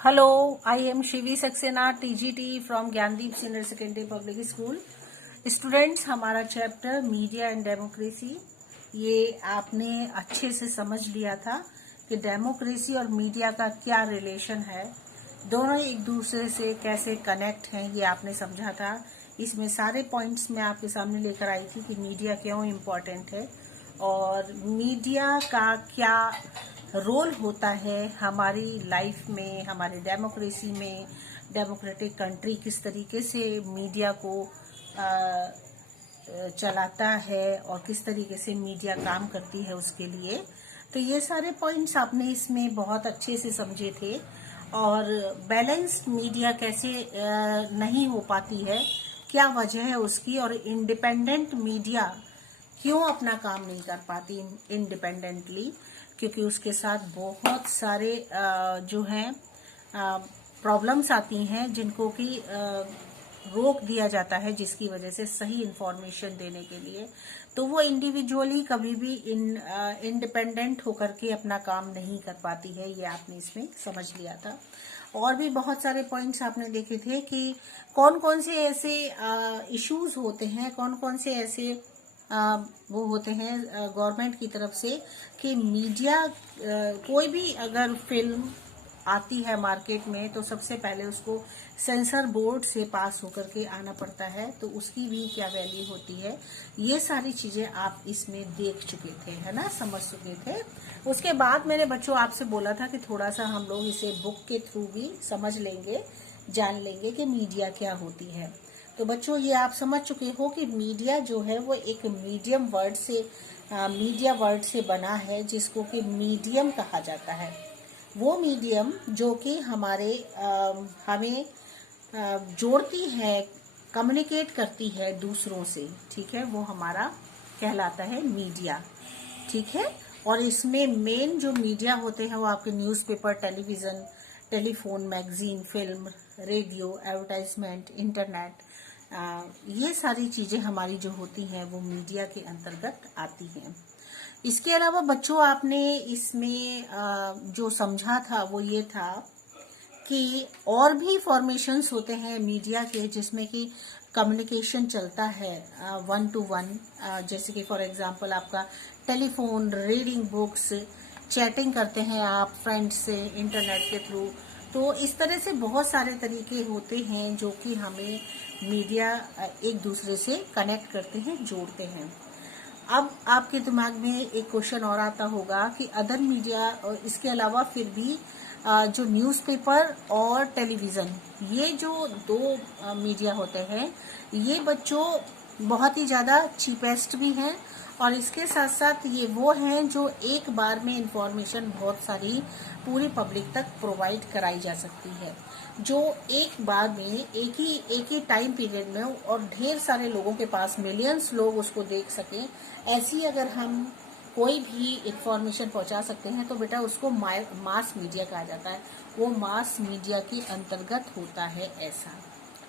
Hello, I am Shivi Saxena, TGT from Gyandeep Senior Secondary Public School. Students, हमारा chapter media and democracy, ये आपने अच्छे से समझ लिया था कि डेमोक्रेसी और मीडिया का क्या रिलेशन है, दोनों एक दूसरे से कैसे कनेक्ट हैं, ये आपने समझा था। इसमें सारे पॉइंट्स मैं आपके सामने लेकर आई थी कि मीडिया क्यों इम्पोर्टेंट है और मीडिया का क्या रोल होता है हमारी लाइफ में, हमारे डेमोक्रेसी में। डेमोक्रेटिक कंट्री किस तरीके से मीडिया को चलाता है और किस तरीके से मीडिया काम करती है उसके लिए। तो ये सारे पॉइंट्स आपने इसमें बहुत अच्छे से समझे थे। और बैलेंस्ड मीडिया कैसे नहीं हो पाती है, क्या वजह है उसकी, और इंडिपेंडेंट मीडिया क्यों अपना काम नहीं कर पाती इंडिपेंडेंटली, क्योंकि उसके साथ बहुत सारे जो हैं प्रॉब्लम्स आती हैं जिनको कि रोक दिया जाता है, जिसकी वजह से सही इंफॉर्मेशन देने के लिए तो वो इंडिविजुअली कभी भी इंडिपेंडेंट होकर के अपना काम नहीं कर पाती है। ये आपने इसमें समझ लिया था। और भी बहुत सारे पॉइंट्स आपने देखे थे कि कौन कौन से ऐसे इश्यूज होते हैं, कौन कौन से ऐसे वो होते हैं गवर्नमेंट की तरफ से कि मीडिया कोई भी अगर फिल्म आती है मार्केट में तो सबसे पहले उसको सेंसर बोर्ड से पास होकर के आना पड़ता है, तो उसकी भी क्या वैल्यू होती है। ये सारी चीजें आप इसमें देख चुके थे, है ना, समझ चुके थे। उसके बाद मैंने बच्चों आपसे बोला था कि थोड़ा सा हम लोग इसे बुक के थ्रू भी समझ लेंगे, जान लेंगे कि मीडिया क्या होती है। तो बच्चों ये आप समझ चुके हो कि मीडिया जो है वो एक मीडिया वर्ड से बना है, जिसको कि मीडियम कहा जाता है। वो मीडियम जो कि हमें जोड़ती है, कम्युनिकेट करती है दूसरों से, ठीक है, वो हमारा कहलाता है मीडिया, ठीक है। और इसमें मेन जो मीडिया होते हैं वो आपके newspaper, television, telephone, magazine, film, radio, advertisement, internet, ये सारी चीज़ें हमारी जो होती हैं वो मीडिया के अंतर्गत आती हैं। इसके अलावा बच्चों आपने इसमें जो समझा था वो ये था कि और भी फॉर्मेशंस होते हैं मीडिया के, जिसमें कि कम्युनिकेशन चलता है 1 to 1, जैसे कि फॉर एग्जांपल आपका टेलीफोन, रीडिंग बुक्स, चैटिंग करते हैं आप फ्रेंड्स से इंटरनेट के थ्रू। तो इस तरह से बहुत सारे तरीके होते हैं जो कि हमें मीडिया एक दूसरे से कनेक्ट करते हैं, जोड़ते हैं। अब आपके दिमाग में एक क्वेश्चन और आता होगा कि अदर मीडिया, इसके अलावा फिर भी जो न्यूज़पेपर और टेलीविज़न, ये जो दो मीडिया होते हैं, ये बच्चों बहुत ही ज़्यादा चीपेस्ट भी हैं और इसके साथ साथ ये वो हैं जो एक बार में इंफॉर्मेशन बहुत सारी पूरी पब्लिक तक प्रोवाइड कराई जा सकती है, जो एक बार में एक ही टाइम पीरियड में और ढेर सारे लोगों के पास, मिलियंस लोग उसको देख सकें, ऐसी अगर हम कोई भी इंफॉर्मेशन पहुंचा सकते हैं तो बेटा उसको मास मीडिया कहा जाता है। वो मास मीडिया के अंतर्गत होता है ऐसा,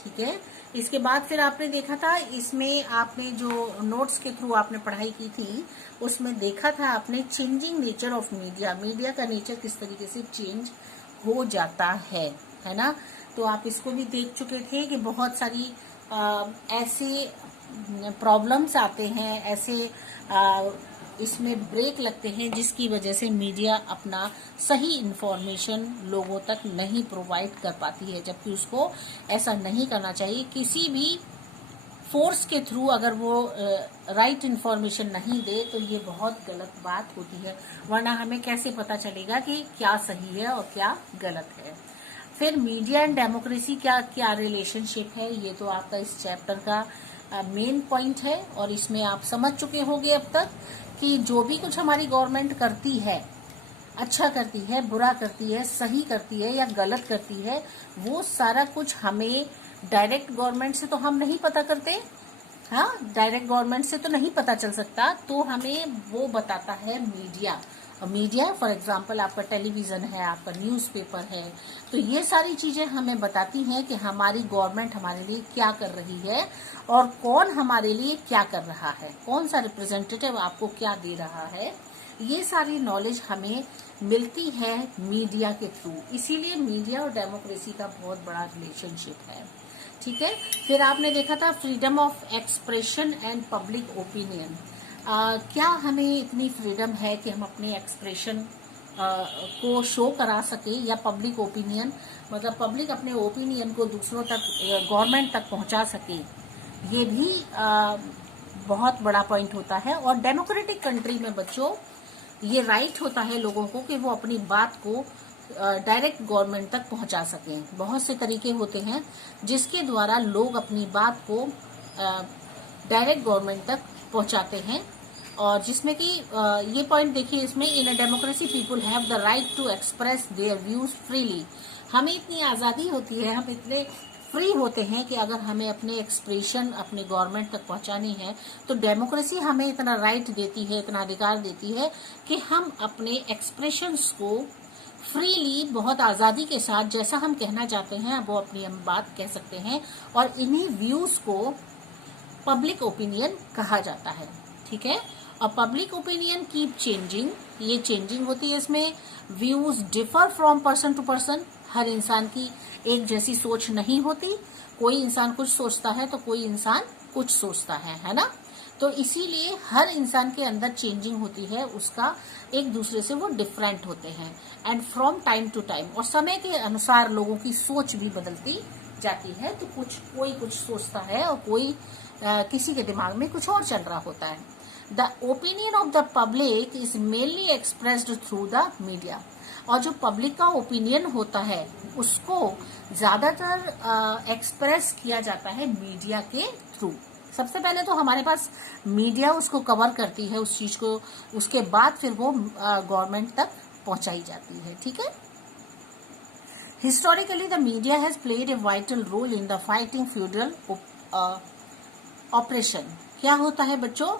ठीक है। इसके बाद फिर आपने देखा था, इसमें आपने जो नोट्स के थ्रू आपने पढ़ाई की थी उसमें देखा था आपने changing nature of media, media का नेचर किस तरीके से चेंज हो जाता है ना। तो आप इसको भी देख चुके थे कि बहुत सारी ऐसे प्रॉब्लम्स आते हैं, ऐसे इसमें ब्रेक लगते हैं जिसकी वजह से मीडिया अपना सही इंफॉर्मेशन लोगों तक नहीं प्रोवाइड कर पाती है, जबकि उसको ऐसा नहीं करना चाहिए। किसी भी फोर्स के थ्रू अगर वो राइट इंफॉर्मेशन नहीं दे तो ये बहुत गलत बात होती है, वरना हमें कैसे पता चलेगा कि क्या सही है और क्या गलत है। फिर मीडिया एंड डेमोक्रेसी क्या रिलेशनशिप है, ये तो आपका इस चैप्टर का मेन पॉइंट है। और इसमें आप समझ चुके होंगे अब तक कि जो भी कुछ हमारी गवर्नमेंट करती है, अच्छा करती है, बुरा करती है, सही करती है या गलत करती है, वो सारा कुछ हमें डायरेक्ट गवर्नमेंट से तो हम नहीं पता करते, हाँ, डायरेक्ट गवर्नमेंट से तो नहीं पता चल सकता, तो हमें वो बताता है मीडिया। मीडिया फॉर एग्जांपल आपका टेलीविज़न है, आपका न्यूज़पेपर है, तो ये सारी चीज़ें हमें बताती हैं कि हमारी गवर्नमेंट हमारे लिए क्या कर रही है और कौन हमारे लिए क्या कर रहा है, कौन सा रिप्रेजेंटेटिव आपको क्या दे रहा है। ये सारी नॉलेज हमें मिलती है मीडिया के थ्रू। इसीलिए मीडिया और डेमोक्रेसी का बहुत बड़ा रिलेशनशिप है, ठीक है। फिर आपने देखा था freedom of expression and public opinion. क्या हमें इतनी फ्रीडम है कि हम अपने एक्सप्रेशन को शो करा सके, या पब्लिक ओपिनियन मतलब पब्लिक अपने ओपिनियन को दूसरों तक, गवर्नमेंट तक पहुंचा सके, ये भी बहुत बड़ा पॉइंट होता है। और डेमोक्रेटिक कंट्री में बच्चों ये राइट होता है लोगों को कि वो अपनी बात को डायरेक्ट गवर्नमेंट तक पहुंचा सकें। बहुत से तरीके होते हैं जिसके द्वारा लोग अपनी बात को डायरेक्ट गवर्नमेंट तक पहुंचाते हैं, और जिसमें कि ये पॉइंट देखिए इसमें, in a democracy people have the right to express their views freely. हमें इतनी आज़ादी होती है, हम इतने फ्री होते हैं कि अगर हमें अपने एक्सप्रेशन अपने गवर्नमेंट तक पहुंचानी है तो डेमोक्रेसी हमें इतना राइट देती है, इतना अधिकार देती है कि हम अपने एक्सप्रेशंस को फ्रीली, बहुत आज़ादी के साथ, जैसा हम कहना चाहते हैं वो अपनी हम बात कह सकते हैं। और इन्हीं व्यूज को पब्लिक ओपिनियन कहा जाता है, ठीक है। और पब्लिक ओपिनियन कीप चेंजिंग, ये चेंजिंग होती है इसमें। Views differ from person to person, हर इंसान की एक जैसी सोच नहीं होती। कोई इंसान कुछ सोचता है तो कोई इंसान कुछ सोचता है ना। तो इसीलिए हर इंसान के अंदर चेंजिंग होती है, उसका एक दूसरे से वो डिफरेंट होते हैं। And from time to time, और समय के अनुसार लोगों की सोच भी बदलती जाती है। तो कोई कुछ सोचता है और कोई किसी के दिमाग में कुछ और चल रहा होता है। The opinion of the public is mainly expressed through the media. और जो पब्लिक का ओपिनियन होता है उसको ज्यादातर एक्सप्रेस किया जाता है मीडिया के थ्रू। सबसे पहले तो हमारे पास मीडिया उसको कवर करती है उस चीज को, उसके बाद फिर वो गवर्नमेंट तक पहुंचाई जाती है, ठीक है। Historically the media has played a vital role in the fighting feudal operation. क्या होता है बच्चों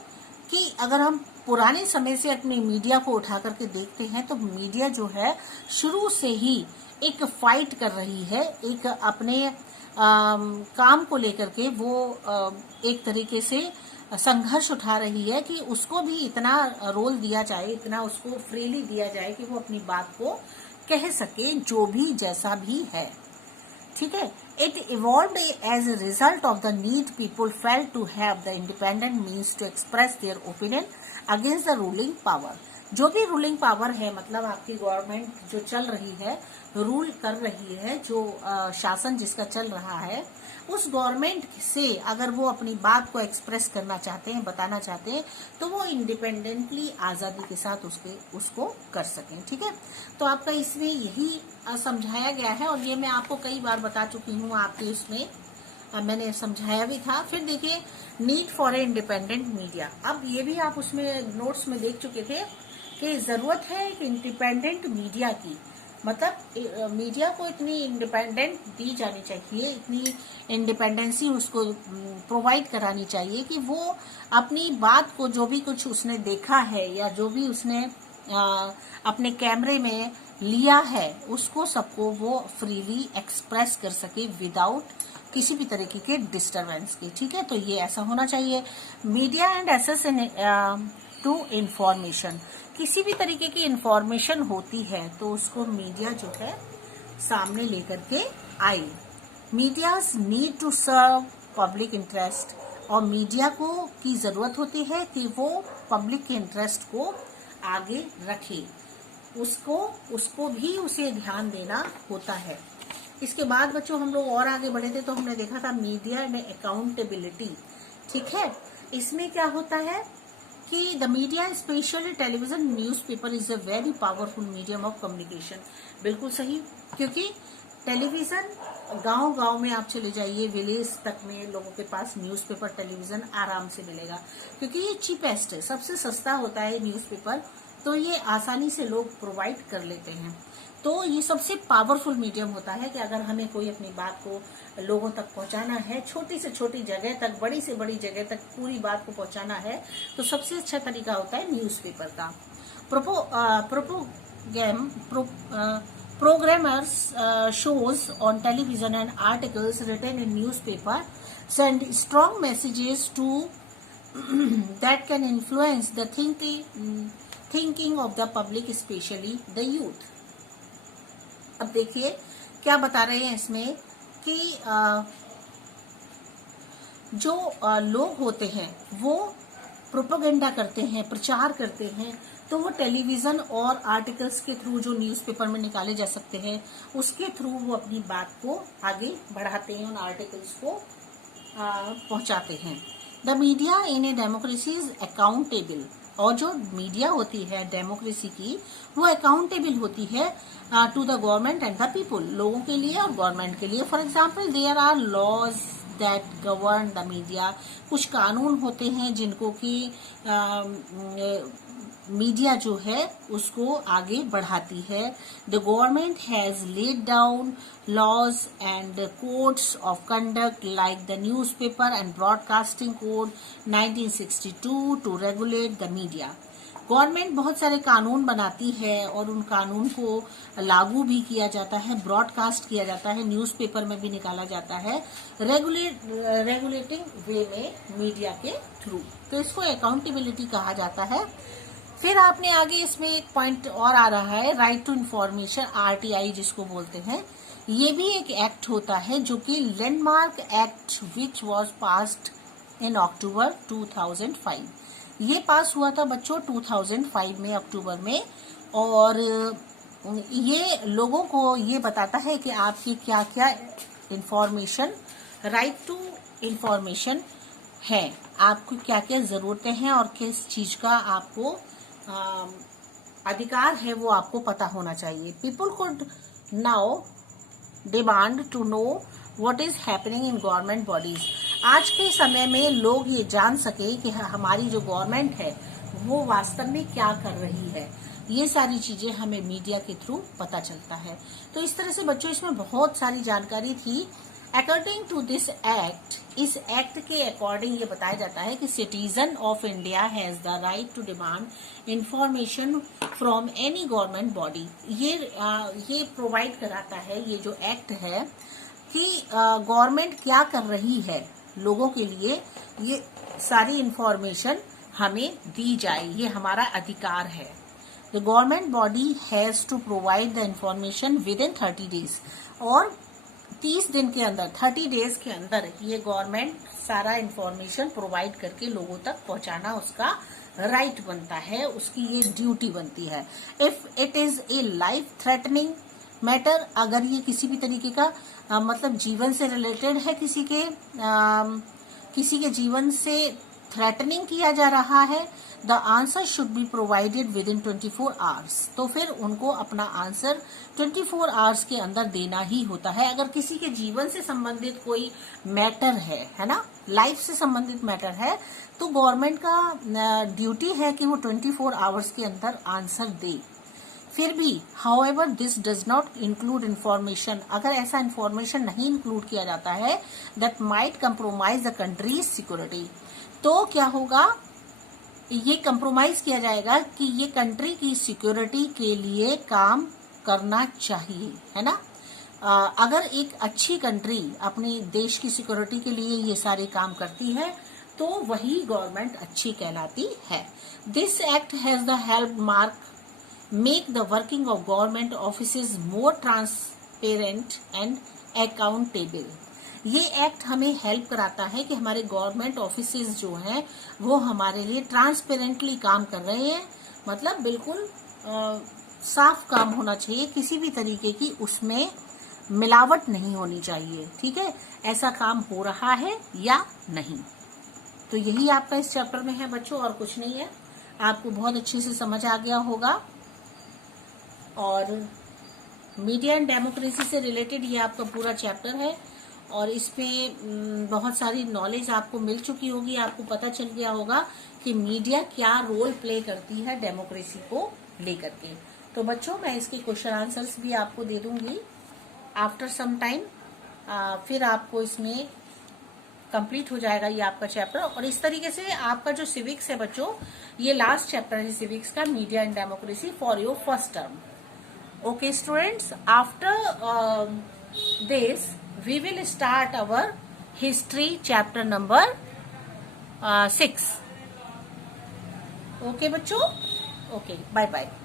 कि अगर हम पुराने समय से अपनी मीडिया को उठा करके देखते हैं तो मीडिया जो है शुरू से ही एक फाइट कर रही है, एक अपने काम को लेकर के वो एक तरीके से संघर्ष उठा रही है कि उसको भी इतना रोल दिया जाए, इतना उसको फ्रीली दिया जाए कि वो अपनी बात को कह सके, जो भी जैसा भी है, ठीक है। It evolved as a result of the need people felt to have the independent means to express their opinion against the ruling power। जो भी रूलिंग पावर है, मतलब आपकी गवर्नमेंट जो चल रही है, रूल कर रही है, जो शासन जिसका चल रहा है, उस गवर्नमेंट से अगर वो अपनी बात को एक्सप्रेस करना चाहते हैं, बताना चाहते हैं, तो वो इंडिपेंडेंटली आज़ादी के साथ उसको कर सकें, ठीक है। तो आपका इसमें यही समझाया गया है, और ये मैं आपको कई बार बता चुकी हूँ, आपके इसमें मैंने समझाया भी था। फिर देखिए need for a independent media. अब ये भी आप उसमें नोट्स में देख चुके थे कि जरूरत है एक इंडिपेंडेंट मीडिया की, मतलब मीडिया को इतनी इंडिपेंडेंट दी जानी चाहिए, इतनी इंडिपेंडेंसी उसको प्रोवाइड करानी चाहिए कि वो अपनी बात को, जो भी कुछ उसने देखा है या जो भी उसने अपने कैमरे में लिया है, उसको सबको वो फ्रीली एक्सप्रेस कर सके विदाउट किसी भी तरीके के डिस्टरबेंस के, ठीक है। तो ये ऐसा होना चाहिए। Media and access to information, किसी भी तरीके की इंफॉर्मेशन होती है तो उसको मीडिया जो है सामने लेकर के आई। Medias need to serve public interest, और मीडिया को की जरूरत होती है कि वो पब्लिक के इंटरेस्ट को आगे रखे, उसको भी उसे ध्यान देना होता है। इसके बाद बच्चों हम लोग और आगे बढ़े थे तो हमने देखा था मीडिया में अकाउंटेबिलिटी, ठीक है। इसमें क्या होता है कि the media specially television newspaper is a very powerful medium of communication. बिल्कुल सही, क्योंकि टेलीविजन गांव में आप चले जाइए, विलेज तक में लोगों के पास न्यूज़पेपर, टेलीविजन आराम से मिलेगा, क्योंकि ये चीपेस्ट है, सबसे सस्ता होता है न्यूज़पेपर, तो ये आसानी से लोग प्रोवाइड कर लेते हैं। तो ये सबसे पावरफुल मीडियम होता है कि अगर हमें कोई अपनी बात को लोगों तक पहुंचाना है, छोटी से छोटी जगह तक, बड़ी से बड़ी जगह तक पूरी बात को पहुंचाना है, तो सबसे अच्छा तरीका होता है न्यूज़पेपर का। Programmers shows on television and articles written in newspaper send strong messages to that can influence the thinking of the public, specially the youth. अब देखिए क्या बता रहे हैं इसमें कि जो लोग होते हैं वो प्रोपेगेंडा करते हैं, प्रचार करते हैं, तो वो टेलीविजन और आर्टिकल्स के थ्रू, जो न्यूज़पेपर में निकाले जा सकते हैं, उसके थ्रू वो अपनी बात को आगे बढ़ाते हैं, उन आर्टिकल्स को पहुंचाते हैं। The media in a democracy is accountable, और जो मीडिया होती है डेमोक्रेसी की, वो अकाउंटेबल होती है to the government and the people, लोगों के लिए और गवर्नमेंट के लिए। For example, there are laws that govern the media, कुछ कानून होते हैं जिनको कि मीडिया जो है उसको आगे बढ़ाती है। The government has laid down laws and codes of conduct like the newspaper and broadcasting code 1962 to regulate the media. Government बहुत सारे कानून बनाती है और उन कानून को लागू भी किया जाता है, ब्रॉडकास्ट किया जाता है, न्यूज़पेपर में भी निकाला जाता है, रेगुलेटिंग वे में मीडिया के थ्रू। तो इसको अकाउंटेबिलिटी कहा जाता है। फिर आपने आगे इसमें एक पॉइंट और आ रहा है, राइट टू इंफॉर्मेशन, RTI जिसको बोलते हैं। ये भी एक एक्ट होता है जो कि landmark act which was passed in October 2005। ये पास हुआ था बच्चों 2005 में, अक्टूबर में, और ये लोगों को ये बताता है कि आपकी क्या क्या इंफॉर्मेशन, राइट टू इंफॉर्मेशन है, आपको क्या क्या जरूरतें हैं और किस चीज का आपको अधिकार है, वो आपको पता होना चाहिए। People could now demand to know what is happening in government bodies. आज के समय में लोग ये जान सके कि हमारी जो गवर्नमेंट है वो वास्तव में क्या कर रही है, ये सारी चीजें हमें मीडिया के थ्रू पता चलता है। तो इस तरह से बच्चों इसमें बहुत सारी जानकारी थी। अकॉर्डिंग टू दिस एक्ट, इस एक्ट के अकॉर्डिंग ये बताया जाता है कि citizen of India has the right to demand information from any government body. ये प्रोवाइड कराता है, ये जो एक्ट है, कि गवर्नमेंट क्या कर रही है लोगों के लिए, ये सारी इंफॉर्मेशन हमें दी जाए, ये हमारा अधिकार है। The government body has to provide the information within 30 days, और 30 दिन के अंदर, 30 डेज के अंदर ये गवर्नमेंट सारा इंफॉर्मेशन प्रोवाइड करके लोगों तक पहुंचाना उसका राइट बनता है, उसकी ये ड्यूटी बनती है। If it is a life threatening matter, अगर ये किसी भी तरीके का मतलब जीवन से रिलेटेड है, किसी के जीवन से थ्रेटनिंग किया जा रहा है, the answer should be provided with in 24 hours. तो फिर उनको अपना आंसर 24 आवर्स के अंदर देना ही होता है। अगर किसी के जीवन से संबंधित कोई मैटर है ना, लाइफ से संबंधित मैटर है, तो गवर्नमेंट का ड्यूटी है कि वो 24 आवर्स के अंदर आंसर दे। फिर भी however this does not include information, अगर ऐसा इंफॉर्मेशन नहीं इंक्लूड किया जाता है that might compromise the countries security, तो क्या होगा, ये कंप्रोमाइज किया जाएगा कि ये कंट्री की सिक्योरिटी के लिए काम करना चाहिए, है ना। अगर एक अच्छी कंट्री अपने देश की सिक्योरिटी के लिए ये सारे काम करती है तो वही गवर्नमेंट अच्छी कहलाती है। This act has the help mark make the working of government offices more transparent and accountable. ये एक्ट हमें हेल्प कराता है कि हमारे गवर्नमेंट ऑफिसेज जो हैं वो हमारे लिए ट्रांसपेरेंटली काम कर रहे हैं, मतलब बिल्कुल साफ काम होना चाहिए, किसी भी तरीके की उसमें मिलावट नहीं होनी चाहिए। ठीक है, ऐसा काम हो रहा है या नहीं। तो यही आपका इस चैप्टर में है बच्चों, और कुछ नहीं है। आपको बहुत अच्छे से समझ आ गया होगा, और मीडिया एंड डेमोक्रेसी से रिलेटेड ये आपका पूरा चैप्टर है, और इसमें बहुत सारी नॉलेज आपको मिल चुकी होगी। आपको पता चल गया होगा कि मीडिया क्या रोल प्ले करती है डेमोक्रेसी को लेकर के। तो बच्चों मैं इसके क्वेश्चन आंसर्स भी आपको दे दूंगी आफ्टर सम टाइम, फिर आपको इसमें कंप्लीट हो जाएगा ये आपका चैप्टर। और इस तरीके से आपका जो सिविक्स है बच्चों, ये लास्ट चैप्टर है सिविक्स का, media and democracy, for your first term. Okay students, after this we will start our history chapter number 6. Okay बच्चों, ओके, बाय बाय।